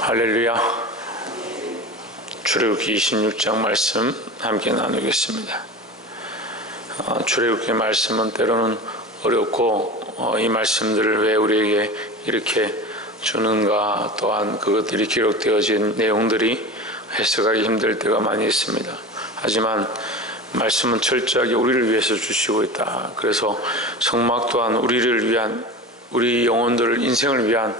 할렐루야. 출애굽기 26장 말씀 함께 나누겠습니다. 출애굽기 말씀은 때로는 어렵고 이 말씀들을 왜 우리에게 이렇게 주는가, 또한 그것들이 기록되어진 내용들이 해석하기 힘들 때가 많이 있습니다. 하지만 말씀은 철저하게 우리를 위해서 주시고 있다. 그래서 성막 또한 우리를 위한, 우리 영혼들을, 인생을 위한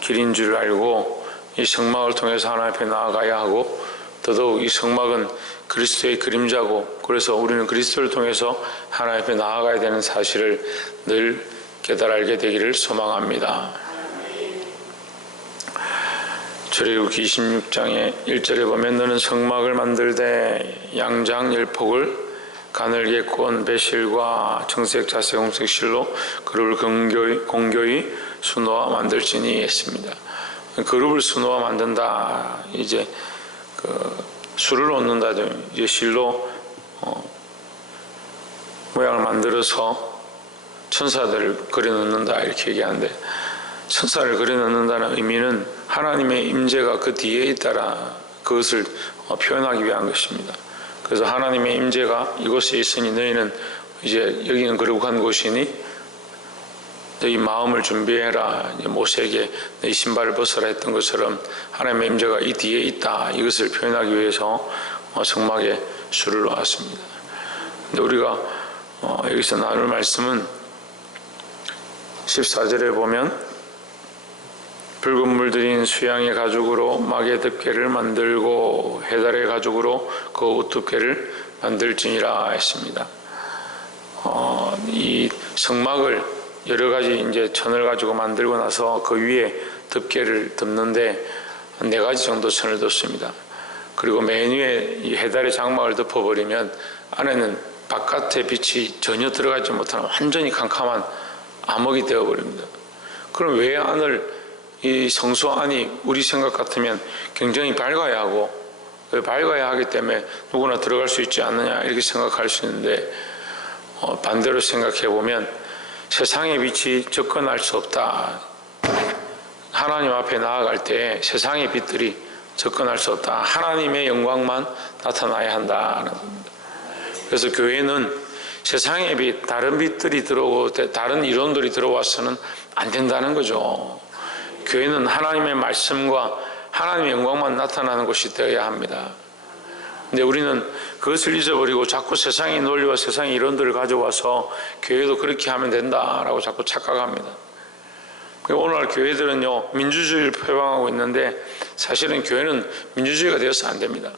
길인 줄 알고 이 성막을 통해서 하나님 앞에 나아가야 하고, 더더욱 이 성막은 그리스도의 그림자고, 그래서 우리는 그리스도를 통해서 하나님 앞에 나아가야 되는 사실을 늘 깨달아 알게 되기를 소망합니다. 출애굽기 26장의 1절에 보면 너는 성막을 만들되 양장 10폭을 가늘게 꼰 배실과 청색, 자색, 홍색 실로 그룹을 공교히 수놓아 만들지니 했습니다. 그룹을 수놓아 만든다. 이제 수를 놓는다. 이제 실로 모양을 만들어서 천사들을 그려 놓는다. 이렇게 얘기하는데, 천사를 그려 놓는다는 의미는 하나님의 임재가 그 뒤에 있다라 그것을 표현하기 위한 것입니다. 그래서 하나님의 임재가 이곳에 있으니 너희는 이제 여기는 거룩한 곳이니 너희 마음을 준비해라. 모세에게 너희 신발을 벗어라 했던 것처럼 하나님의 임재가 이 뒤에 있다. 이것을 표현하기 위해서 성막에 수를 놓았습니다. 근데 우리가 여기서 나눌 말씀은 14절에 보면 붉은 물 들인 수양의 가죽으로 막의 덮개를 만들고 해달의 가죽으로 그 옷덮개를 만들지니라 했습니다. 이 성막을 여러 가지 이제 천을 가지고 만들고 나서 그 위에 덮개를 덮는데 4가지 정도 천을 덮습니다. 그리고 맨 위에 이 해달의 장막을 덮어버리면 안에는 바깥의 빛이 전혀 들어가지 못하는 완전히 캄캄한 암흑이 되어버립니다. 그럼 왜 안을, 이 성소 안이 우리 생각 같으면 굉장히 밝아야 하고, 밝아야 하기 때문에 누구나 들어갈 수 있지 않느냐 이렇게 생각할 수 있는데, 반대로 생각해 보면 세상의 빛이 접근할 수 없다. 하나님 앞에 나아갈 때 세상의 빛들이 접근할 수 없다. 하나님의 영광만 나타나야 한다는 겁니다. 그래서 교회는 세상의 빛, 다른 빛들이 들어오고 다른 이론들이 들어와서는 안 된다는 거죠. 교회는 하나님의 말씀과 하나님의 영광만 나타나는 곳이 되어야 합니다. 근데 우리는 그것을 잊어버리고 자꾸 세상의 논리와 세상의 이론들을 가져와서 교회도 그렇게 하면 된다라고 자꾸 착각합니다. 오늘날 교회들은요, 민주주의를 표방하고 있는데 사실은 교회는 민주주의가 되어서 안 됩니다.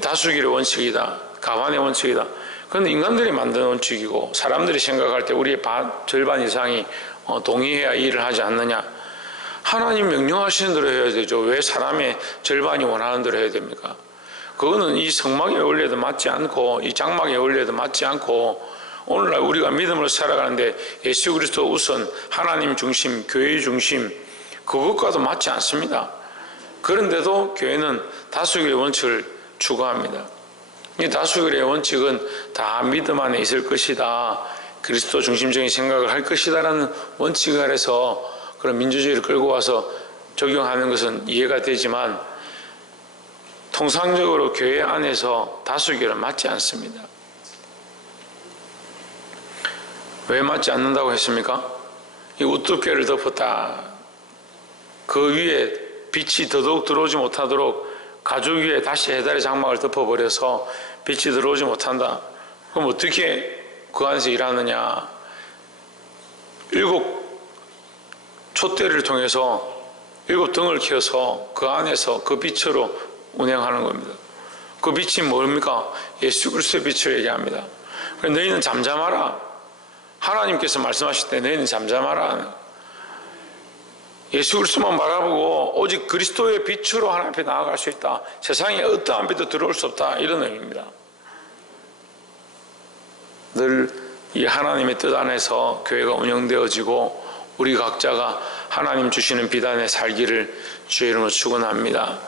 다수결의 원칙이다, 가만의 원칙이다. 그건 인간들이 만든 원칙이고, 사람들이 생각할 때 우리의 절반 이상이 동의해야 일을 하지 않느냐. 하나님 명령하시는 대로 해야 되죠. 왜 사람의 절반이 원하는 대로 해야 됩니까? 그거는 이 성막의 원리에도 맞지 않고, 이 장막의 원리에도 맞지 않고, 오늘날 우리가 믿음으로 살아가는데 예수 그리스도 우선, 하나님 중심, 교회 중심, 그것과도 맞지 않습니다. 그런데도 교회는 다수결의 원칙을 추구합니다. 이 다수결의 원칙은 다 믿음 안에 있을 것이다, 그리스도 중심적인 생각을 할 것이다 라는 원칙 아래서 그런 민주주의를 끌고 와서 적용하는 것은 이해가 되지만, 통상적으로 교회 안에서 다수결은 맞지 않습니다. 왜 맞지 않는다고 했습니까? 이 옷덮개를 덮었다. 그 위에 빛이 더더욱 들어오지 못하도록 가죽 위에 다시 해달의 장막을 덮어버려서 빛이 들어오지 못한다. 그럼 어떻게 그 안에서 일하느냐? 7 촛대를 통해서 7 등을 켜서 그 안에서 그 빛으로 운행하는 겁니다. 그 빛이 뭡니까? 예수 그리스도의 빛을 얘기합니다. 너희는 잠잠하라. 하나님께서 말씀하실 때 너희는 잠잠하라. 예수 그리스도만 바라보고 오직 그리스도의 빛으로 하나님 앞에 나아갈 수 있다. 세상에 어떠한 빛도 들어올 수 없다. 이런 의미입니다. 늘 이 하나님의 뜻 안에서 교회가 운영되어지고 우리 각자가 하나님 주시는 빛 안에 살기를 주의 이름으로 축원합니다.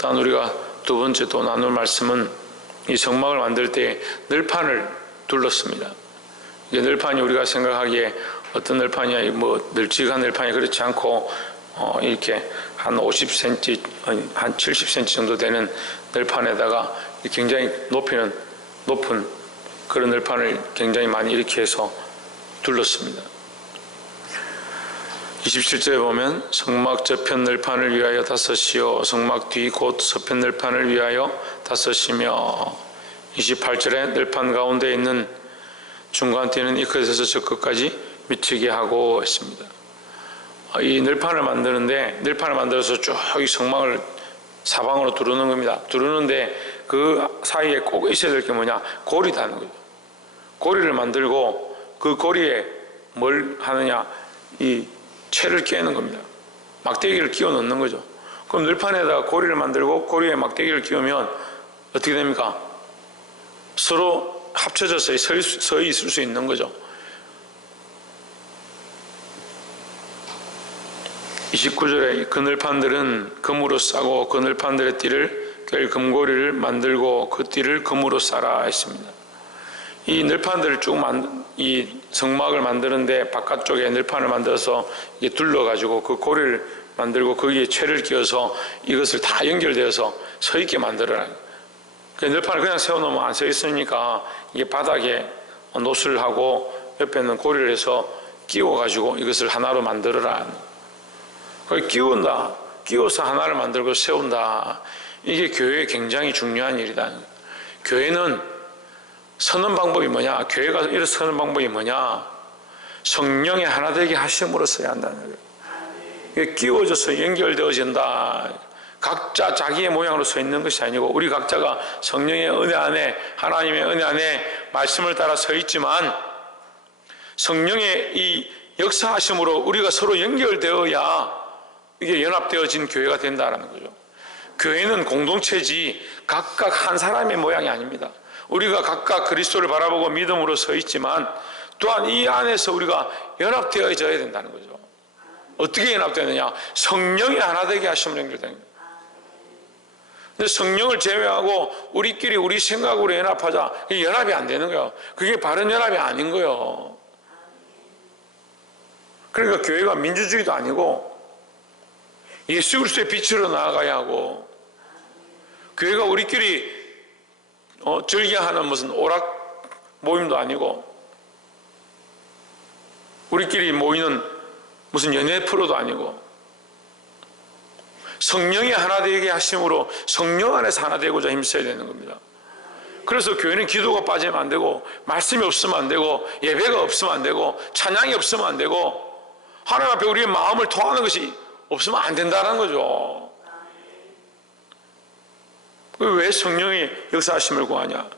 또한 우리가 두 번째 또 나눌 말씀은 이 성막을 만들 때 늘판을 둘렀습니다. 이게 늘판이 우리가 생각하기에 어떤 늘판이야, 뭐 널찍한 늘판이 그렇지 않고 이렇게 한 50cm, 한 70cm 정도 되는 늘판에다가 굉장히 높은 그런 늘판을 굉장히 많이 이렇게 해서 둘렀습니다. 27절에 보면 성막 저편 늘판을 위하여 5이요 성막 뒤 곧 서편 늘판을 위하여 5이며 28절에 늘판 가운데 있는 중간띠는 이 끝에서 저 끝까지 미치게 하고 했습니다. 이 늘판을 만들어서 쭉 이 성막을 사방으로 두르는 겁니다. 두르는데 그 사이에 꼭 있어야 될 게 뭐냐? 고리다는 거죠. 고리를 만들고 그 고리에 뭘 하느냐? 이 채를 끼우는 겁니다. 막대기를 끼워 넣는 거죠. 그럼 늘판에다가 고리를 만들고 고리에 막대기를 끼우면 어떻게 됩니까? 서로 합쳐져서 서 있을 수 있는 거죠. 29절에 그 늘판들은 금으로 싸고 그 늘판들의 띠를 꿰 금고리를 만들고 그 띠를 금으로 싸라 했습니다. 이 늘판들을 이 성막을 만드는데 바깥쪽에 늘판을 만들어서 이게 둘러가지고 그 고리를 만들고 거기에 채를 끼워서 이것을 다 연결되어서 서 있게 만들어라. 그 늘판을 그냥 세워놓으면 안 서 있으니까 이게 바닥에 노수를 하고 옆에는 고리를 해서 끼워가지고 이것을 하나로 만들어라. 끼워서 하나를 만들고 세운다. 이게 교회에 굉장히 중요한 일이다. 교회는 서는 방법이 뭐냐? 교회가 이렇게 서는 방법이 뭐냐? 성령의 하나 되게 하심으로 서야 한다는 거예요. 이게 끼워져서 연결되어진다. 각자 자기의 모양으로 서 있는 것이 아니고 우리 각자가 성령의 은혜 안에 하나님의 은혜 안에 말씀을 따라 서 있지만 성령의 이 역사하심으로 우리가 서로 연결되어야 이게 연합되어진 교회가 된다는 거죠. 교회는 공동체지 각각 한 사람의 모양이 아닙니다. 우리가 각각 그리스도를 바라보고 믿음으로 서 있지만 또한 이 안에서 우리가 연합되어져야 된다는 거죠. 어떻게 연합되느냐? 성령이 하나 되게 하심으로 연결되는 거예요. 근데 성령을 제외하고 우리끼리 우리 생각으로 연합하자. 이게 연합이 안 되는 거예요. 그게 바른 연합이 아닌 거예요. 그러니까 교회가 민주주의도 아니고 예수 그리스도의 빛으로 나아가야 하고 교회가 우리끼리 즐겨하는 무슨 오락 모임도 아니고 우리끼리 모이는 무슨 연애 프로도 아니고 성령이 하나 되게 하심으로 성령 안에서 하나 되고자 힘써야 되는 겁니다. 그래서 교회는 기도가 빠지면 안 되고 말씀이 없으면 안 되고 예배가 없으면 안 되고 찬양이 없으면 안 되고 하나님 앞에 우리의 마음을 통하는 것이 없으면 안 된다는 거죠. 왜 성령의 역사하심을 구하냐?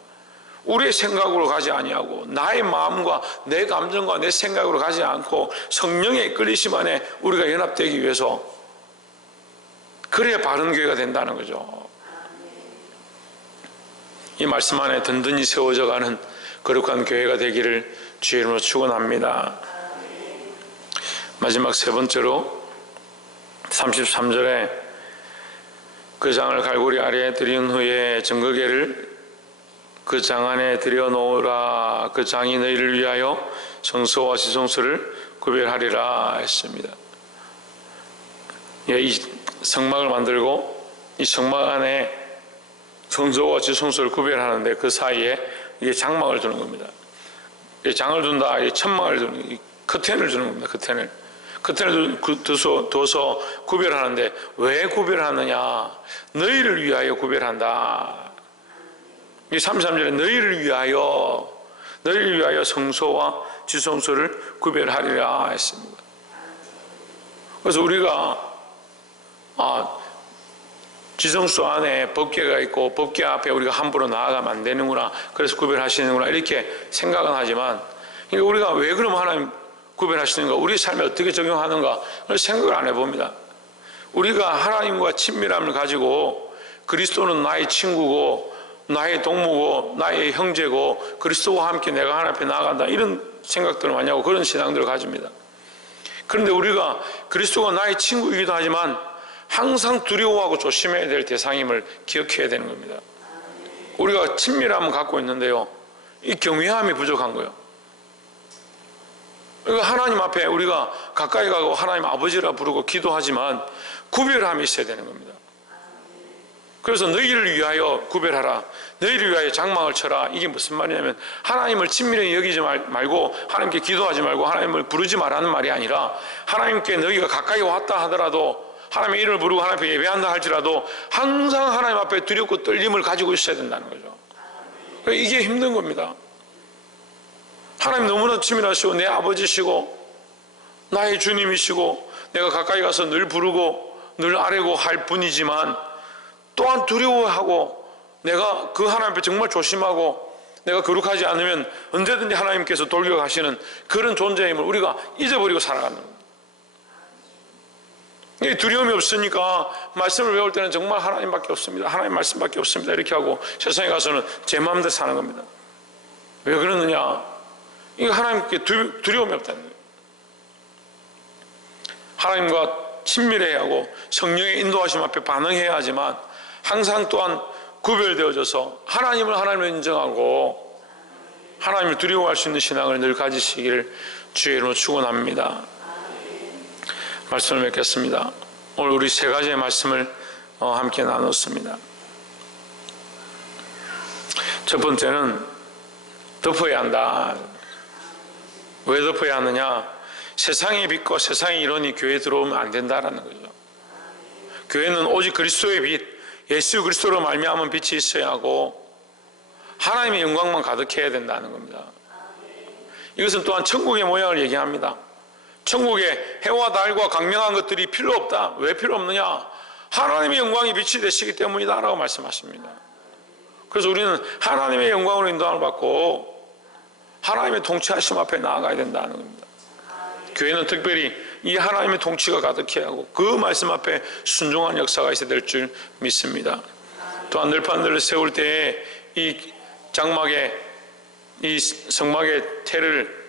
우리의 생각으로 가지 아니하고 나의 마음과 내 감정과 내 생각으로 가지 않고 성령의 이끌리심 안에 우리가 연합되기 위해서 그래야 바른 교회가 된다는 거죠. 이 말씀 안에 든든히 세워져 가는 거룩한 교회가 되기를 주의 이름으로 축원합니다. 마지막 세 번째로 33절에 그 장을 갈고리 아래에 들인 후에 증거계를 그 장 안에 들여놓으라. 그 장이 너희를 위하여 성소와 지성소를 구별하리라 했습니다. 이 성막을 만들고 이 성막 안에 성소와 지성소를 구별하는데 그 사이에 이게 장막을 두는 겁니다. 장을 둔다, 천막을 두는, 커튼을 두는 겁니다. 커튼을 둬서 구별하는데 왜 구별하느냐? 너희를 위하여 구별한다. 이 33절에 너희를 위하여 성소와 지성소를 구별하리라 했습니다. 그래서 우리가 지성소 안에 법궤가 있고 법궤 앞에 우리가 함부로 나아가면 안 되는구나, 그래서 구별하시는구나 이렇게 생각은 하지만 우리가 왜 그러면 하나님 구별하시는가, 우리 삶에 어떻게 적용하는가 생각을 안 해봅니다. 우리가 하나님과 친밀함을 가지고 그리스도는 나의 친구고 나의 동무고 나의 형제고 그리스도와 함께 내가 하나님 앞에 나아간다 이런 생각들을 많이 하고 그런 신앙들을 가집니다. 그런데 우리가 그리스도가 나의 친구이기도 하지만 항상 두려워하고 조심해야 될 대상임을 기억해야 되는 겁니다. 우리가 친밀함을 갖고 있는데요, 이 경외함이 부족한 거예요. 하나님 앞에 우리가 가까이 가고 하나님 아버지라 부르고 기도하지만 구별함이 있어야 되는 겁니다. 그래서 너희를 위하여 구별하라, 너희를 위하여 장막을 쳐라. 이게 무슨 말이냐면 하나님을 친밀히 여기지 말고 하나님께 기도하지 말고 하나님을 부르지 말라는 말이 아니라 하나님께 너희가 가까이 왔다 하더라도 하나님의 이름을 부르고 하나님 앞에 예배한다 할지라도 항상 하나님 앞에 두렵고 떨림을 가지고 있어야 된다는 거죠. 이게 힘든 겁니다. 하나님 너무나 친밀하시고 내 아버지시고 나의 주님이시고 내가 가까이 가서 늘 부르고 늘 아뢰고 할 분이지만 또한 두려워하고 내가 그 하나님 앞에 정말 조심하고 내가 거룩하지 않으면 언제든지 하나님께서 돌려가시는 그런 존재임을 우리가 잊어버리고 살아가는 겁니다. 두려움이 없으니까 말씀을 배울 때는 정말 하나님밖에 없습니다. 하나님 말씀밖에 없습니다. 이렇게 하고 세상에 가서는 제 마음대로 사는 겁니다. 왜 그러느냐? 이거 하나님께 두려움이 없다는 거예요. 하나님과 친밀해야 하고 성령의 인도하심 앞에 반응해야 하지만 항상 또한 구별되어져서 하나님을 하나님을 인정하고 하나님을 두려워할 수 있는 신앙을 늘 가지시기를 주의 이름으로 축원합니다. 말씀을 맺겠습니다. 오늘 우리 세 가지의 말씀을 함께 나눴습니다. 첫 번째는 덮어야 한다. 왜 덮어야 하느냐? 세상의 빛과 세상의 이론이 교회에 들어오면 안 된다라는 거죠. 교회는 오직 그리스도의 빛, 예수 그리스도로 말미암은 빛이 있어야 하고 하나님의 영광만 가득해야 된다는 겁니다. 이것은 또한 천국의 모양을 얘기합니다. 천국에 해와 달과 강명한 것들이 필요 없다. 왜 필요 없느냐? 하나님의 영광이 빛이 되시기 때문이다 라고 말씀하십니다. 그래서 우리는 하나님의 영광으로 인도함을 받고 하나님의 통치하심 앞에 나아가야 된다는 겁니다. 교회는 특별히 이 하나님의 통치가 가득해야 하고 그 말씀 앞에 순종한 역사가 있어야 될 줄 믿습니다. 또한 늘판들을 세울 때에 이 장막에 이 성막의 태를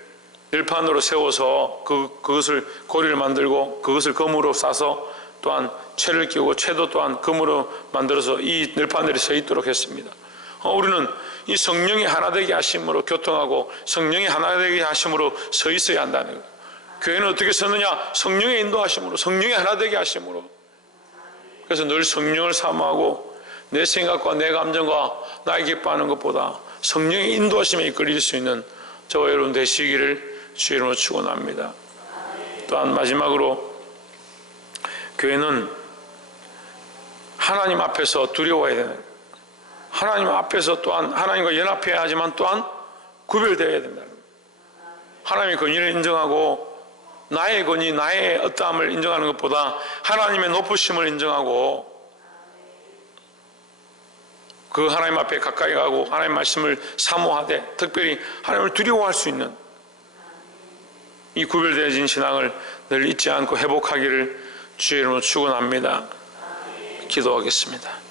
늘판으로 세워서 그것을 고리를 만들고 그것을 금으로 싸서 또한 채를 끼우고 채도 또한 금으로 만들어서 이 늘판들이 서 있도록 했습니다. 우리는 이 성령이 하나 되게 하심으로 교통하고 성령이 하나 되게 하심으로 서 있어야 한다는 거예요. 교회는 어떻게 서느냐? 성령의 인도하심으로, 성령이 하나 되게 하심으로. 그래서 늘 성령을 사모하고 내 생각과 내 감정과 나의 기뻐하는 것보다 성령의 인도하심에 이끌릴 수 있는 저와 여러분 되시기를 주의 이름으로 축원합니다. 또한 마지막으로 교회는 하나님 앞에서 두려워해야 되는, 하나님 앞에서 또한 하나님과 연합해야 하지만 또한 구별되어야 된다. 하나님의 권위를 인정하고 나의 권위, 나의 어떠함을 인정하는 것보다 하나님의 높으심을 인정하고 그 하나님 앞에 가까이 가고 하나님 말씀을 사모하되 특별히 하나님을 두려워할 수 있는 이 구별되어진 신앙을 늘 잊지 않고 회복하기를 주의 이름으로 축원합니다. 기도하겠습니다.